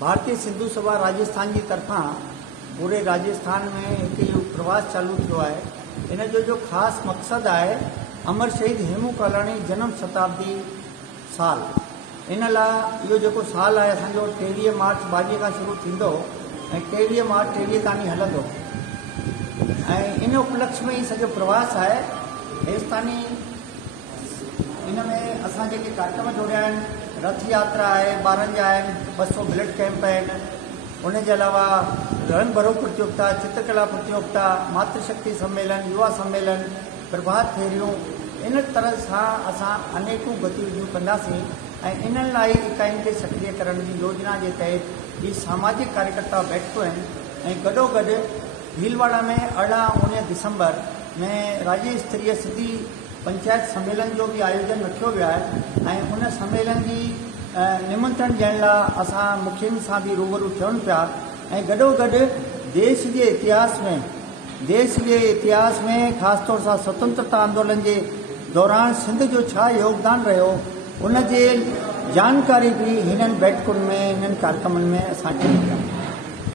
भारतीय सिंधु सभा राजस्थान की तरफा पूरे राजस्थान में एक इहो प्रवास चालू थियो है। इन जो खास मकसद है अमर शहीद हेमू कालाणी जन्म शताब्दी साल। इन ला इहो जेको साल है असो 23 मार्च 22 का शुरू थींदो ऐं 23 मार्च 23 ताणी हलंदो। इन उपलक्ष्य में ही सॼो प्रवास है। हेसितानी इन में असां जेके कार्यक्रम जोड़िया आहिनि, रथ यात्रा है, ॿारनि जा आहिनि, 200 ब्लड कैंप आहिनि, उनजे अलावा रंग भरो प्रतियोगिता, चित्रकला प्रतियोगिता, मातृशक्ति सम्मेलन, युवा सम्मेलन, प्रभात फेरियूं, इन तरह सां असां अनेकों गतिविधियूं कंदासीं। ऐं इन्हनि लाइ इकाइयुनि खे सक्रिय करण जी योजना जे तहत ही सामाजिक कार्यकर्ता बैठको आहिनि। ऐं गॾोगॾु भीलवाड़ा में 18-19 दिसंबर में राज्य स्तरीय सिंधी पंचायत सम्मेलन जो भी आयोजन रखियो वियो आहे। ऐं उन सम्मेलन जी निमंत्रण ॾियण लाइ असां मुखियुनि सां बि रूबरू थियनि पिया। ऐं गॾोगॾु देश जे इतिहास में ख़ासि तौर सां स्वतंत्रता आंदोलन जे दौरान सिंध जो छा योगदान रहियो उन जे जानकारी भी हिननि बैठकुनि में हिननि कार्यक्रमनि में असां ॾिनी।